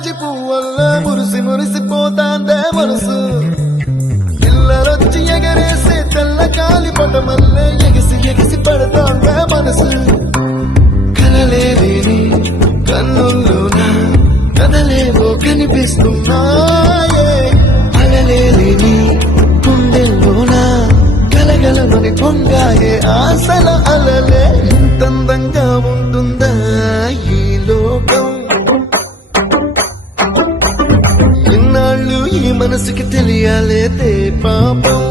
జాజి పువ్వల్ల మురిసి మురిసిపోతాందే మనసు పిల్లలొచ్చి ఎగరేసే తెల్ల కాలి పటమల్లే ఎగిసి ఎగిసి పడతాందే మనసు కలలేని కన్నుల్లోన కదలేవో కనిపిస్తున్నాయే అలలేని గుండెల్లోన గలగలమని పొంగాయే ఆశల అలలే ఇంతందంగా ఉంటుందా ఈ లోకం ఇన్నాళ్ళు ఈ మనసుకి తెలియాలేదే పాపం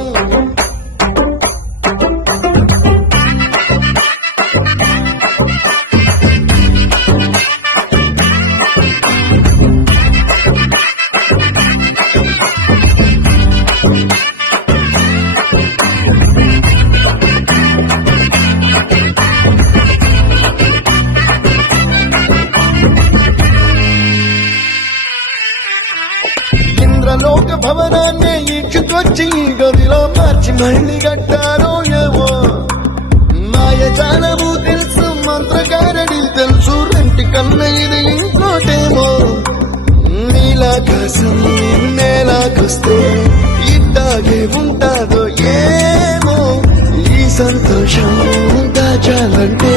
ఇంద్రలోక భవనాన్ని ఈడ్చుకొచ్చి ఈ గదిలో మార్చి మళ్ళీ కట్టారో ఏమో మాయజాలము తెలుసు మంత్రకారడి తెలుసు రెంటి కన్న ఇది ఇంకోటేమో నీలాకాశం నేలాకొస్తే ఇట్టాగే ఉంటాదో ఏమో ఈ సంతోషం దాచాలంటే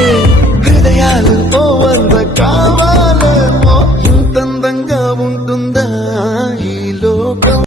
హృదయాలు ఓ వంద కావాలి